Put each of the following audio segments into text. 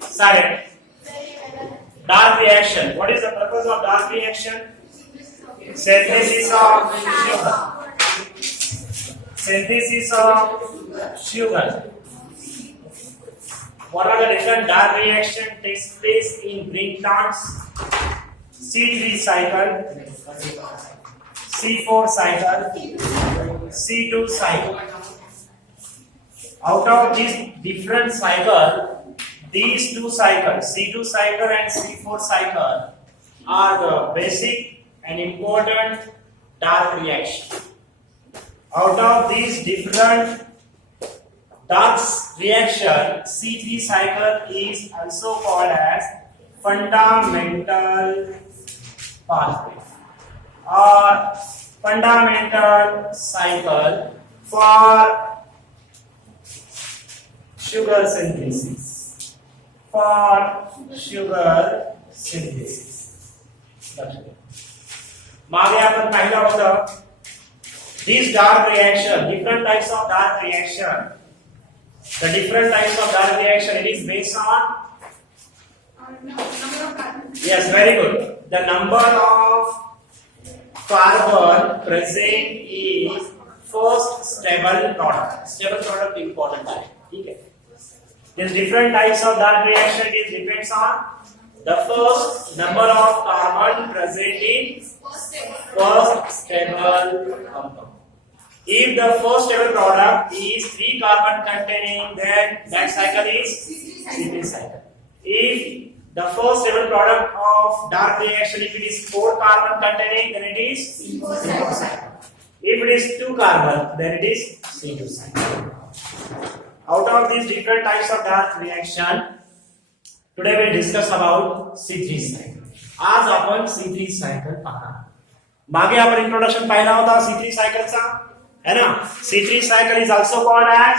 Silent. Dark reaction. What is the purpose of dark reaction? Synthesis of sugar. Synthesis of sugar. What are the different dark reaction takes place in green plants? C3 cycle, C4 cycle, C2 cycle. Out of these different cycles, these two cycles, C2 cycle and C4 cycle, are the basic and important dark reaction. Out of these different dark reaction, C3 cycle is also called as fundamental pathway or fundamental cycle for sugar synthesis. For sugar synthesis. मागे आपण पाहिलं होतं these dark reaction, different types of dark reaction. The different types of dark reaction, it is based on yes, very good. The number of carbon present is first stable product. Stable product important है, ठीक है? There's different types of dark reaction. It depends on the first number of carbon present in first stable compound. If the first stable product is 3 carbon containing, then that cycle is C3 cycle. If the first stable product of dark reaction, if it is 4 carbon containing, then it is C4 cycle. If it is 2 carbon, then it is C2 cycle. Out of these different types of dark reaction, today we discuss about C3 cycle. आज आपण C3 cycle पाहणार. मागे आपण इंट्रोडक्शन पाहिला होता C3 cycle चा, है ना? C3 cycle is also called as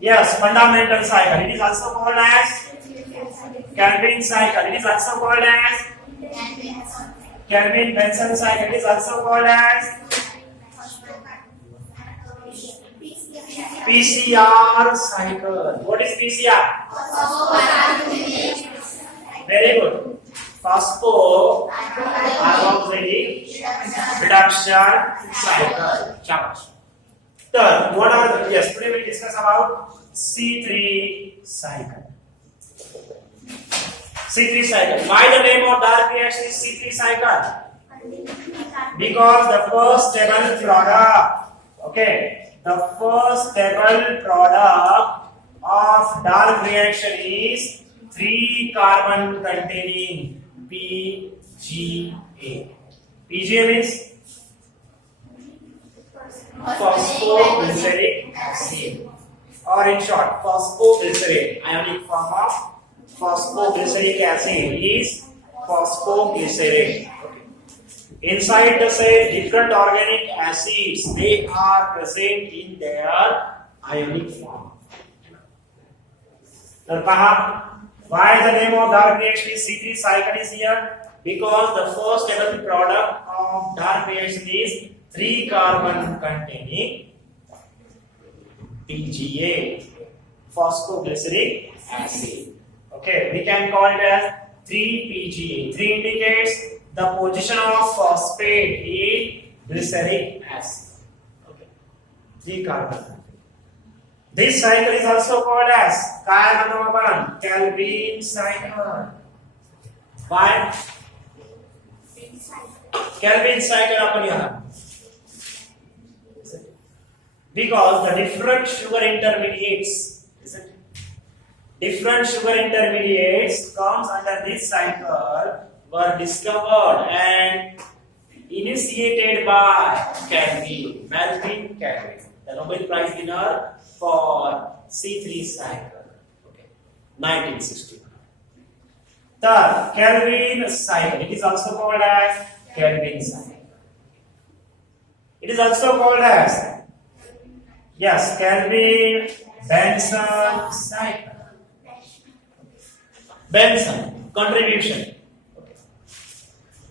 yes, fundamental cycle. It is also called as Calvin cycle. It is also called as Calvin-Benson cycle. It is also called as PCR cycle. What is PCR? Very good. Phosphocarboxylic reduction cycle. Third, what are the, yes, today we discuss about C3 cycle. C3 cycle. Why the name of dark reaction is C3 cycle? Because the first stable product, okay, the first stable product of dark reaction is 3 carbon containing PGA. PGA means phosphoglyceric acid, or in short, phosphoglycerate. Ionic form of phosphoglyceric acid is phosphoglycerate. Inside the cell, different organic acids, they are present in their ionic form. Now, why the name of dark reaction is C3 cycle is here? Because the first stable product of dark reaction is 3 carbon containing PGA, phosphoglyceric acid. Okay, we can call it as 3-PGA. 3 indicates the position of phosphate in glyceric acid. Okay, 3 carbon. This cycle is also called as Calvin cycle. Why? Calvin cycle upon here. Because the different sugar intermediates, different sugar intermediates comes under this cycle were discovered and initiated by Calvin, Melvin Calvin, the Nobel Prize winner for C3 cycle. Okay, 1961. The Calvin cycle. It is also called as Calvin cycle. It is also called as yes, Calvin-Benson cycle. Benson contribution.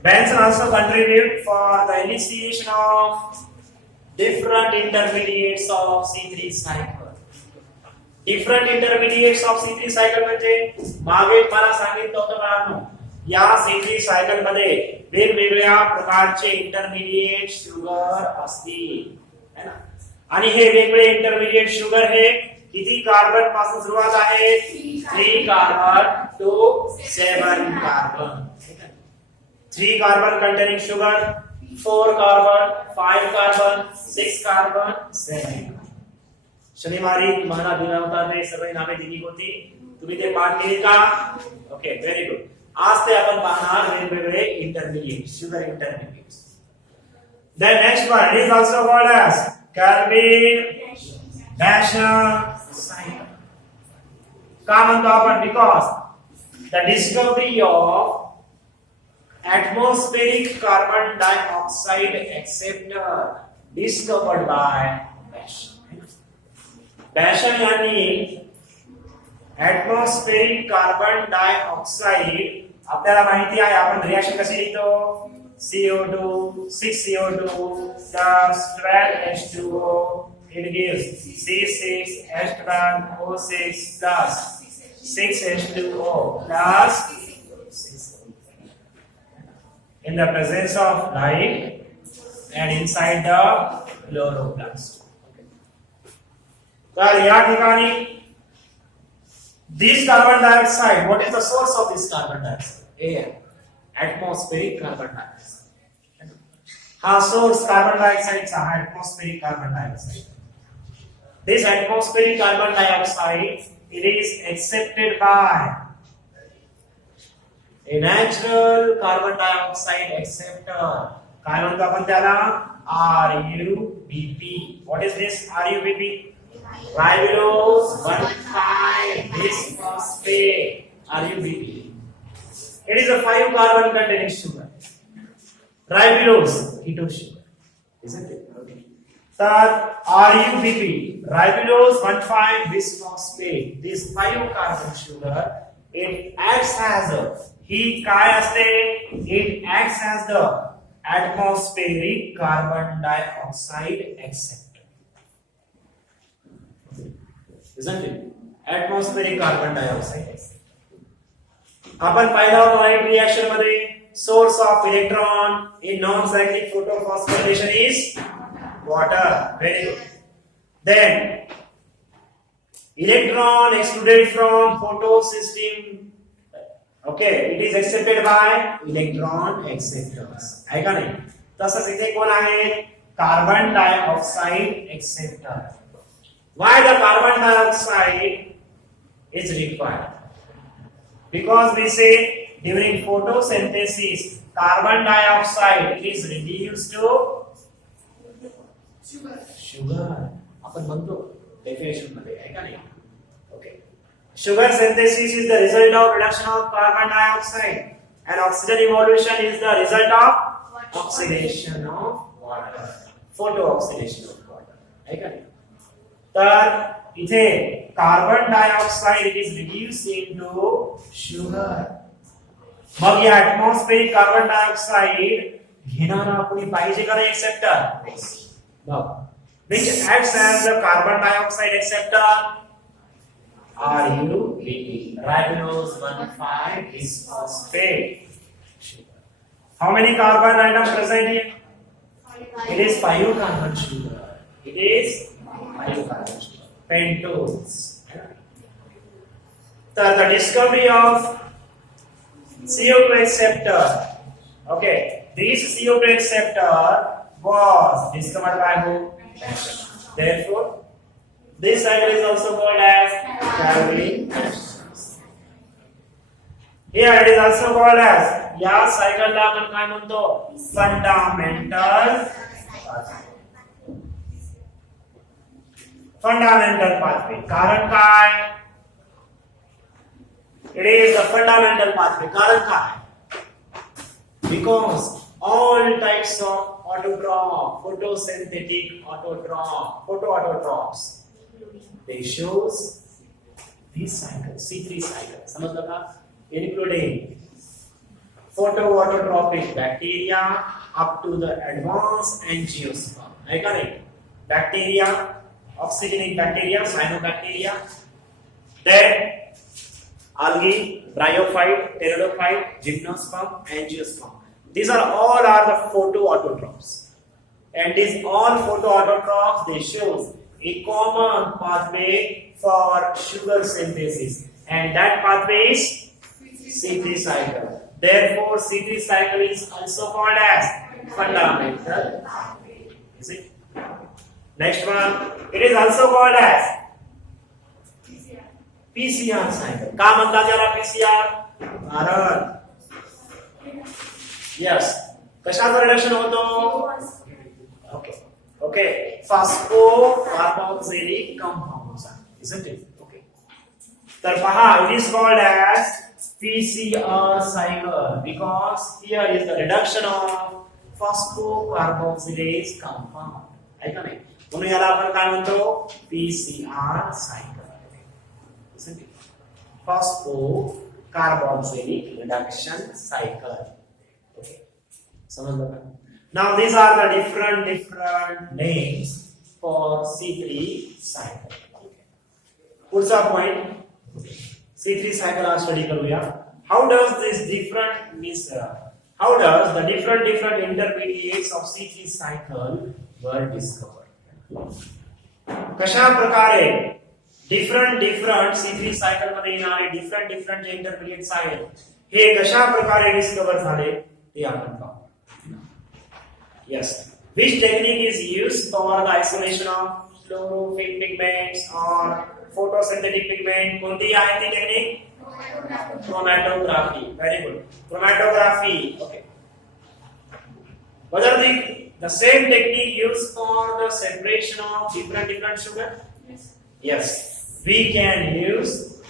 Benson also contributed for the initiation of different intermediates of C3 cycle. Different intermediates of C3 cycle म्हणजे मागे मला सांगितलं होतं बाळांनो, या C3 cycle मध्ये वेगवेगळ्या प्रकारचे इंटरमिडिएट शुगर असतील, है ना? आणि हे वेगवेगळे इंटरमिडिएट शुगर हे किती कार्बन पासून सुरुवात आहे? 3 carbon to 7 carbon. 3 carbon containing sugar, 4 carbon, 5 carbon, 6 carbon, 7. शनिवारी तुम्हाला दिला होता ते सगळे नावे दिली होती, तुम्ही ते पाठ केले का? Okay, very good. आज ते आपण पाहणार वेगवेगळे इंटरमिडिएट शुगर इंटरमिडिएट्स. The next one is also called as Calvin-Dasher cycle. का म्हणतो आपण? Because the discovery of atmospheric carbon dioxide acceptor discovered by Dasher. Dasher यांनी atmospheric carbon dioxide, आपल्याला माहिती आहे आपण रिएक्शन कशी लिहितो? CO2 6CO2 plus 12H2O, it gives C6H12O6 plus 6H2O plus 6 in the presence of light and inside the chloroplast. तर या ठिकाणी this carbon dioxide, what is the source of this carbon dioxide? Air, atmospheric carbon dioxide. हा source carbon dioxide चा आहे, atmospheric carbon dioxide. This atmospheric carbon dioxide, it is accepted by a natural carbon dioxide acceptor. काय म्हणतो आपण त्याला? RUBP. What is this RUBP? Ribulose 1,5-bisphosphate, RUBP. It is a 5 carbon containing sugar. Ribulose, keto sugar, isn't it? Okay. Third, RUBP, ribulose 1,5-bisphosphate. This 5 carbon sugar, it acts as a, it acts as the atmospheric carbon dioxide acceptor. Isn't it? Atmospheric carbon dioxide. आपण पाहिला होता night reaction मध्ये source of electron in non-cyclic photophosphorylation is water. Very good. Then electron excluded from photosystem. Okay, it is accepted by electron acceptors. आहे का नाही? तसंच इथे कोण आहे? Carbon dioxide acceptor. Why the carbon dioxide is required? Because we say during photosynthesis, carbon dioxide is reduced to sugar. आपण म्हणतो डेफिनेशन मध्ये आहे का नाही? Okay. Sugar synthesis is the result of reduction of carbon dioxide, and oxygen evolution is the result of oxidation of water. Photooxidation of water. आहे का नाही? तर इथे carbon dioxide it is reduced into sugar. मग या atmospheric carbon dioxide घेणारा कोणी पाहिजे का नाही एक्सेप्टर? बघ, which acts as the carbon dioxide acceptor? RUBP, ribulose 1,5-bisphosphate sugar. How many carbon atom present here? It is 5 carbon sugar. It is 5 carbon sugar. Pentose. The discovery of CO2 acceptor. Okay, this CO2 acceptor was discovered by who? Therefore, this cycle is also called as Calvin. Here it is also called as, या cycle ला आपण काय म्हणतो? Fundamental pathway. कारण काय? It is a fundamental pathway. कारण काय? Because all types of autotroph, photosynthetic autotroph, photoautotrophs, they shows this cycle, C3 cycle. समजलं का? Including photoautotrophic bacteria up to the advanced angiosperm. है का नहीं? Bacteria, oxygenic bacteria, cyanobacteria, then algae, bryophyte, pteridophyte, gymnosperm, angiosperm. These are all are the photoautotrophs, and these all photoautotrophs they shows a common pathway for sugar synthesis, and that pathway is C3 cycle. Therefore, C3 cycle is also called as fundamental pathway. Is it? Next one, it is also called as PCR cycle. का म्हणतात याला PCR? कारण यस कशाचं reduction होतो? Okay okay phosphocarboxylic compounds, isn't it? Okay तर पहा, it is called as PCR cycle because here is the reduction of phosphocarboxylase compound, है का नाही? म्हणून याला आपण काय म्हणतो? PCR cycle, isn't it? Phosphocarboxylic reduction cycle. Okay, समझ लो? Now these are the different names for C3 cycle. पुढचा point C3 cycle आज स्टडी करूया. How does this different means how does the different intermediates of C3 cycle were discovered? कशा प्रकारे different C3 cycle मध्ये येणारे different जे इंटरमिडिएट्स आहेत हे कशा प्रकारे डिस्कवर झाले ते आपण पाहू. Yes, which technique is used for the isolation of chlorophyll pigments or photosynthetic pigment? कोणती आहे ती technique? Chromatography. Very good. Chromatography. Okay. Whether the same technique used for the separation of different sugar? Yes. We can use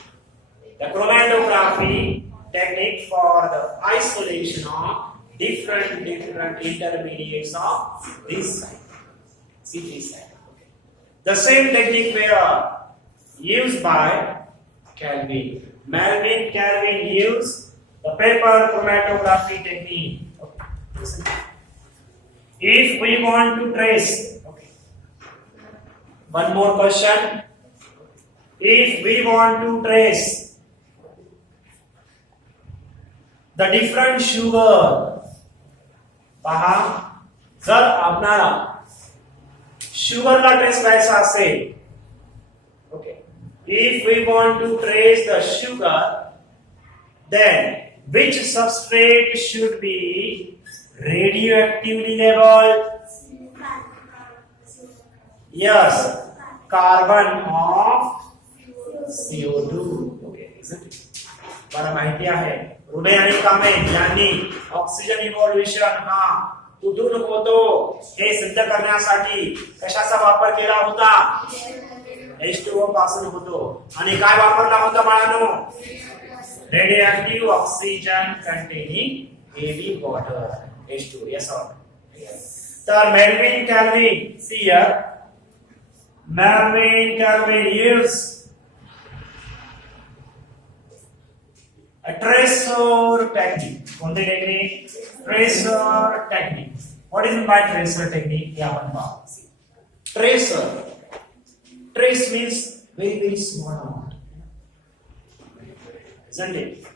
the chromatography technique for the isolation of different intermediates of this cycle, C3 cycle. Okay. The same technique were used by Calvin. Calvin used the paper chromatography technique. Okay. Listen. If we want to trace, okay. One more question. If we want to trace the different sugar, पहा, जर आपणाला शुगरला ट्रेस करायचा असेल, okay, if we want to trace the sugar, then which substrate should be radioactively labeled? Yes, carbon of CO2. Okay, isn't it? मला माहिती आहे रुबे आणि कामे यांनी ऑक्सिजन इव्हॉल्युशन हा कुठून होतो हे सिद्ध करण्यासाठी कशाचा वापर केला होता? H2O पासून होतो. आणि काय वापरला होता बाळांनो? Radioactive oxygen containing heavy water H2O. yes or no? तर Melvin Calvin, see here, Melvin Calvin used a tracer technique. कोणती technique? Tracer technique. What is meant by tracer technique? हे आपण पाहू. Tracer. Trace means very small amount. Isn't it?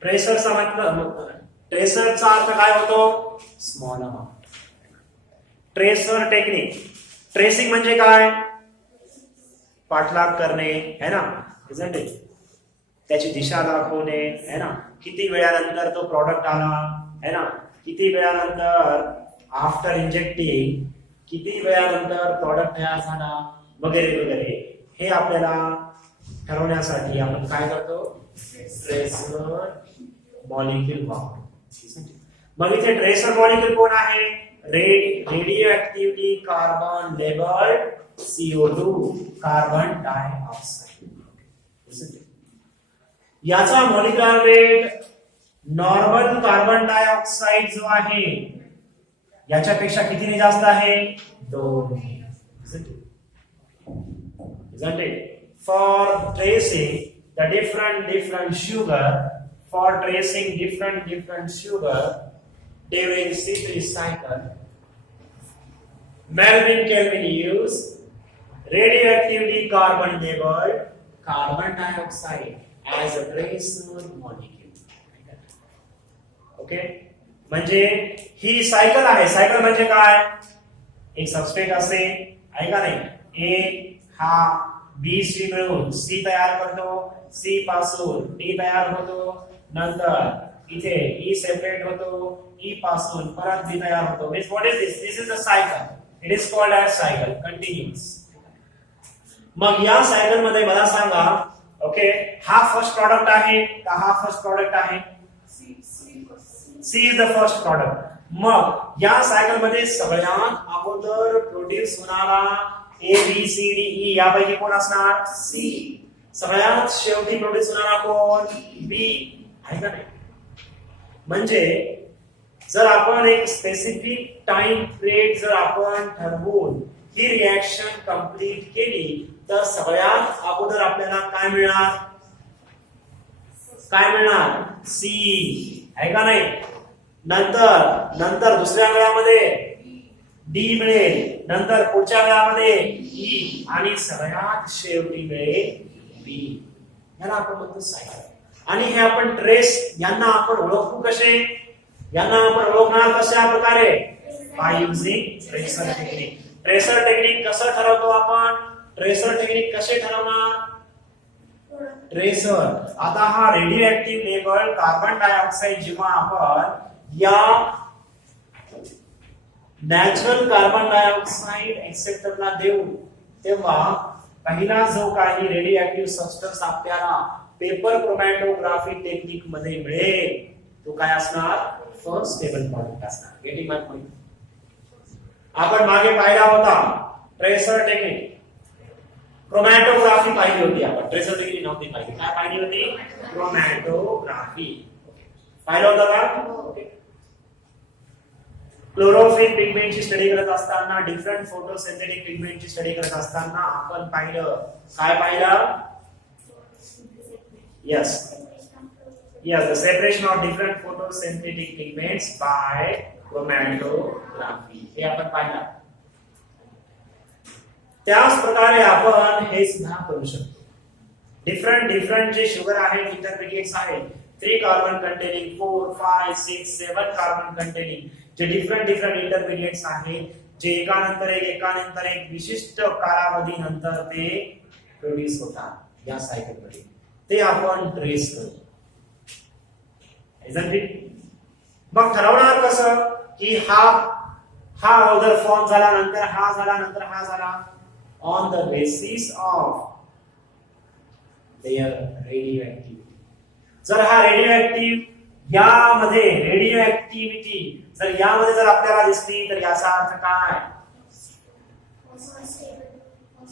Tracer चा मतलब tracer चा अर्थ काय होतो? Small amount. Tracer technique. Tracing म्हणजे काय? पाठलाग करणे, है ना? Isn't it? त्याची दिशा दाखवणे, है ना? किती वेळानंतर तो प्रॉडक्ट आला, है ना? किती वेळानंतर आफ्टर इंजेक्टिंग किती वेळानंतर प्रॉडक्ट तयार झाला वगैरे वगैरे हे आपल्याला ठरवण्यासाठी आपण काय करतो? ट्रेसर मॉलिक्यूल वापरतो. मग इथे ट्रेसर मॉलिक्यूल कोण आहे? Radio activity carbon labelled CO2 carbon dioxide. याचा molecular weight normal carbon dioxide जो आहे याच्यापेक्षा कितीने जास्त आहे? 2. Isn't it? For tracing the different sugar, for tracing different sugar during C3 cycle, Melvin Kelvin used radioactively carbon labeled carbon dioxide as a tracer molecule. Okay, म्हणजे ही सायकल आहे. सायकल म्हणजे काय? एक सबस्ट्रेट असे आहे का नाही, ए हा बी सी मिळून सी तयार करतो, सी पासून डी तयार होतो, नंतर इथे ई सेपरेट होतो, ई पासून परत बी तयार होतो. Means what is this? This is a cycle. It is called as cycle continuous. मग या सायकल मध्ये मला सांगा, ओके, हा फर्स्ट प्रॉडक्ट आहे का हा फर्स्ट प्रॉडक्ट आहे? C is the first product. मग या सायकल मध्ये सगळ्यात अगोदर प्रोड्यूस होणारा A B C D E यापैकी कोण असणार? सी. सगळ्यात शेवटी प्रोड्यूस होणारा कोण? बी. आहे का नाही? म्हणजे जर आपण एक स्पेसिफिक टाइम पिरियड जर आपण ठरवून ही रिएक्शन कंप्लीट केली तर सगळ्यात अगोदर आपल्याला काय मिळणार? काय मिळणार? सी. आहे का नाही? नंतर दुसऱ्या वेळामध्ये डी मिळेल, नंतर पुढच्या वेळामध्ये ई, आणि सगळ्यात शेवटी मिळेल बी. याला आपण म्हणतो सायकल. आणि हे आपण ट्रेस, यांना आपण ओळखू कसे? यांना आपण ओळखणार कशा प्रकारे? By using tracer technique. Tracer technique कसं ठरवतो आपण? ट्रेसर टेक्निक कसे ठरवणार? ट्रेसर. आता हा radio active label carbon dioxide जेव्हा आपण या नॅचरल कार्बन डायऑक्साइड एक्सेप्टरला देऊ तेव्हा पहिला जो काही रेडिओ ऍक्टिव्ह सबस्टन्स आपल्याला पेपर क्रोमॅटोग्राफी टेक्निक मध्ये मिळेल तो काय असणार? फर्स्ट स्टेबल प्रॉडक्ट असणार. Getting my point? आपण मागे पाहिला होता ट्रेसर टेक्निक, क्रोमॅटोग्राफी पाहिली होती आपण. ट्रेसर टेक्निक नव्हती पाहिली. काय पाहिली होती? क्रोमॅटोग्राफी. पाहिलं होतं का? क्लोरोफिल पिगमेंटची स्टडी करत असताना, डिफरंट फोटोसिंथेटिक पिगमेंटची स्टडी करत असताना आपण पाहिलं, काय पाहिलं? Yes, the separation of different photosynthetic pigments by chromatography. हे आपण पाहिलं. त्याच प्रकारे आपण हे सुद्धा करू शकतो. डिफरंट जे शुगर आहेत, इंटरमिडिएट्स आहेत, 3 कार्बन कंटेनिंग, 4, 5, 6, 7 कार्बन कंटेनिंग जे डिफरंट इंटरमिडिएट्स आहेत, जे एकानंतर एक विशिष्ट कालावधी नंतर ते प्रोड्यूस होतात या सायकल मध्ये, ते आपण ट्रेस करू. मग ठरवणार कसं की हा अगोदर फॉर्म झाला, नंतर हा झाला, on the basis of their radio activity. जर हा रेडिओ ऍक्टिव्ह यामध्ये रेडिओ ऍक्टिव्हिटी जर यामध्ये जर आपल्याला दिसली तर याचा अर्थ काय?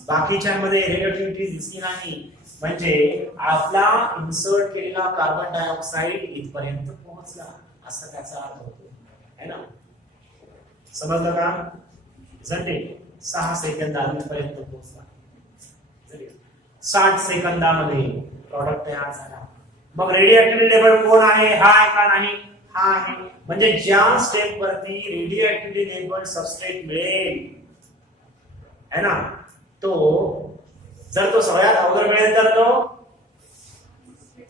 बाकीच्यांमध्ये रेडिओ ऍक्टिव्हिटी दिसली नाही, म्हणजे आपला इन्सर्ट केलेला कार्बन डायऑक्साइड इथपर्यंत पोहोचला असा त्याचा अर्थ होतो. है ना? समजलं का? जटे 6 सेकंदापर्यंत पोहोचला, 60 सेकंदामध्ये प्रॉडक्ट तयार झाला. मग रेडिओ ऍक्टिव्हिटी लेवल कोण आहे? हा आहे का नाही? हा आहे. म्हणजे ज्या स्टेप वरती रेडिओ ऍक्टिव्हिटी लेवल सबस्ट्रेट मिळेल, है ना, तो जर तो सगळ्यात अगोदर मिळेल तर तो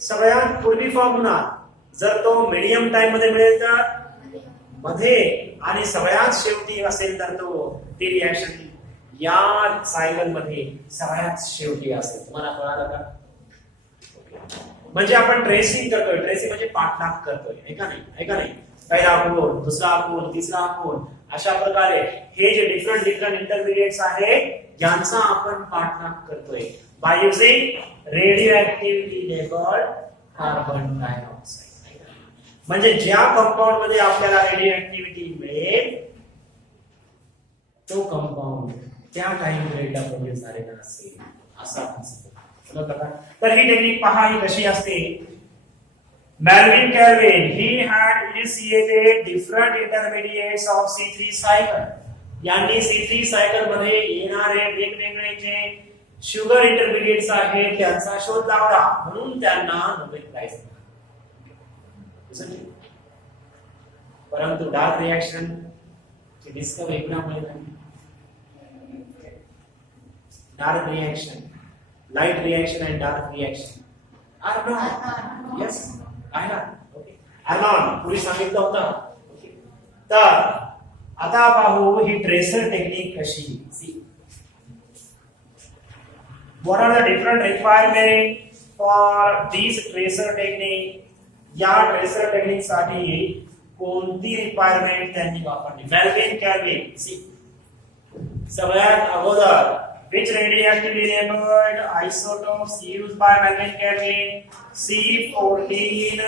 सगळ्यात पूर्वी फॉर्म होणार. जर तो मीडियम टाइम मध्ये मिळेल तर मध्ये, आणि सगळ्यात शेवटी असेल तर तो ती रिएक्शन या सायकल मध्ये सगळ्यात शेवटी असेल. तुम्हाला कळालं का? म्हणजे आपण ट्रेसिंग करतोय. ट्रेसिंग म्हणजे पाठलाग करतोय, है का नाही? पहिला कोण, दुसरा कोण, तिसरा कोण, अशा प्रकारे हे जे डिफरंट इंटरमिडिएट्स आहेत ज्यांचा आपण पाठलाग करतोय by using radio activity labelled carbon dioxide. म्हणजे ज्या कंपाऊंड मध्ये आपल्याला रेडिओ ऍक्टिव्हिटी मिळेल तो कंपाऊंड त्या टाइम पिरियडला प्रोड्यूस झालेला असेल असा कन्सेप्ट. तर ही टेक्निक पहा ही कशी असते. Melvin Kelvin, he had initiated different intermediates of C3 cycle. यांनी C3 सायकल मध्ये येणारे वेगवेगळे जे शुगर इंटरमिडिएट्स आहेत त्यांचा शोध लावला, म्हणून त्यांना नोबेल प्राइज मिळाला. परंतु डार्क रिएक्शन ची डिस्कवरी कुणामुळे झाली? dark reaction, light reaction and dark reaction? Argon. Yes, iron. Okay. Argon पूर्वी सांगितलं होतं. Okay. तर आता पाहू ही ट्रेसर टेक्निक कशी. See, what are the different requirements for these tracer technique? या ट्रेसर टेक्निक साठी कोणती रिक्वायरमेंट त्यांनी वापरली? Melvin Calvin. सी, सगळ्यात अगोदर which radioactively labeled isotopes used by Melvin Kelvin? C14.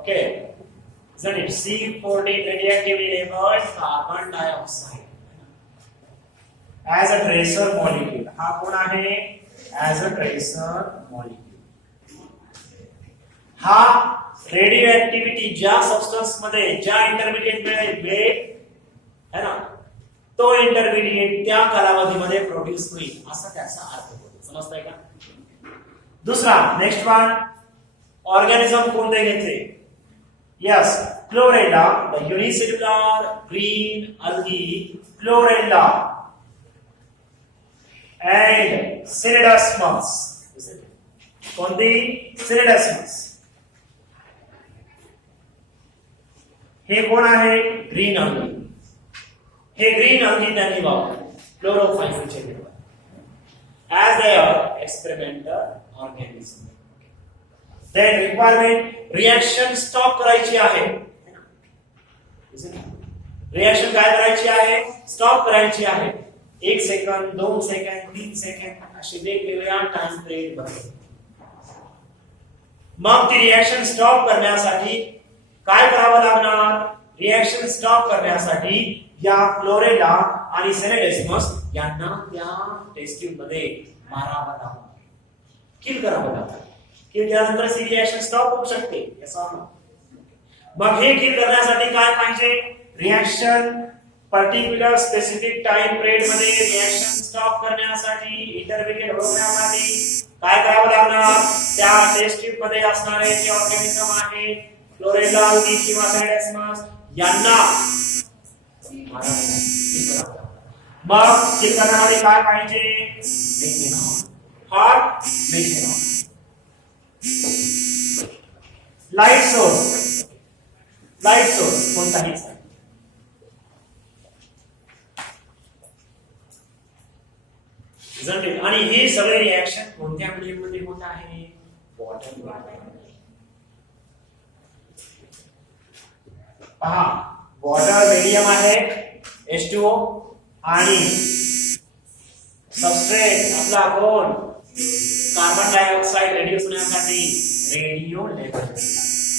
Okay, isn't it? C14 radioactively labeled carbon dioxide as a tracer molecule. हा कोण आहे? As a tracer molecule. हा रेडिओ ऍक्टिव्हिटी ज्या सबस्टन्स मध्ये ज्या इंटरमिडिएट मिळेल है ना, तो इंटरमिडिएट त्या कालावधीमध्ये प्रोड्यूस होईल असं त्याचा अर्थ होतो. समजतंय का? दुसरा, नेक्स्ट वन, ऑर्गॅनिझम कोणते घेतले? Yes, Chlorella, the unicellular green algae Chlorella and Cnidosmus. कोणती? Cnidosmus. हे कोण आहे? Green algae. हे ग्रीन अल्गी त्यांनी वापरले क्लोरोफायफचे as their experimental organism. Then requirement, reaction stop करायची आहे. रिएक्शन काय करायची आहे? स्टॉप करायची आहे. 1 सेकंद, 2 सेकंद, 3 सेकंद अशी वेगवेगळ्या टाइम पिरियड बघा. मग ती रिएक्शन स्टॉप करण्यासाठी काय करावं लागणार? रिएक्शन स्टॉप करण्यासाठी या क्लोरेला आणि सेनेडेस्मस यांना त्या टेस्ट ट्यूब मध्ये मारावं लागणार, किल करावं लागणार. किल केल्यानंतर सी रिएक्शन स्टॉप होऊ शकते. मग हे किल करण्यासाठी काय पाहिजे? Reaction particular specific time period मध्ये रिएक्शन स्टॉप करण्यासाठी, इंटरमिडिएट होण्यासाठी काय करावं लागणार? त्या टेस्ट ट्यूब मध्ये असणारे जे ऑर्गॅनिझम आहे क्लोरेला किंवा सेनेडेस्मस यांना मग किल करण्यासाठी काय पाहिजे? Methanol. Hot methanol. Light source, light source कोणताही आणि हे सगळे रिएक्शन कोणत्या मीडियम मध्ये होत आहे? वॉटर मध्ये. पहा, वॉटर मीडियम आहे H2O आणि सबस्ट्रेट आपला कोण? कार्बन डायऑक्साइड रेड्यूस होण्यासाठी रेडिओ लेबल.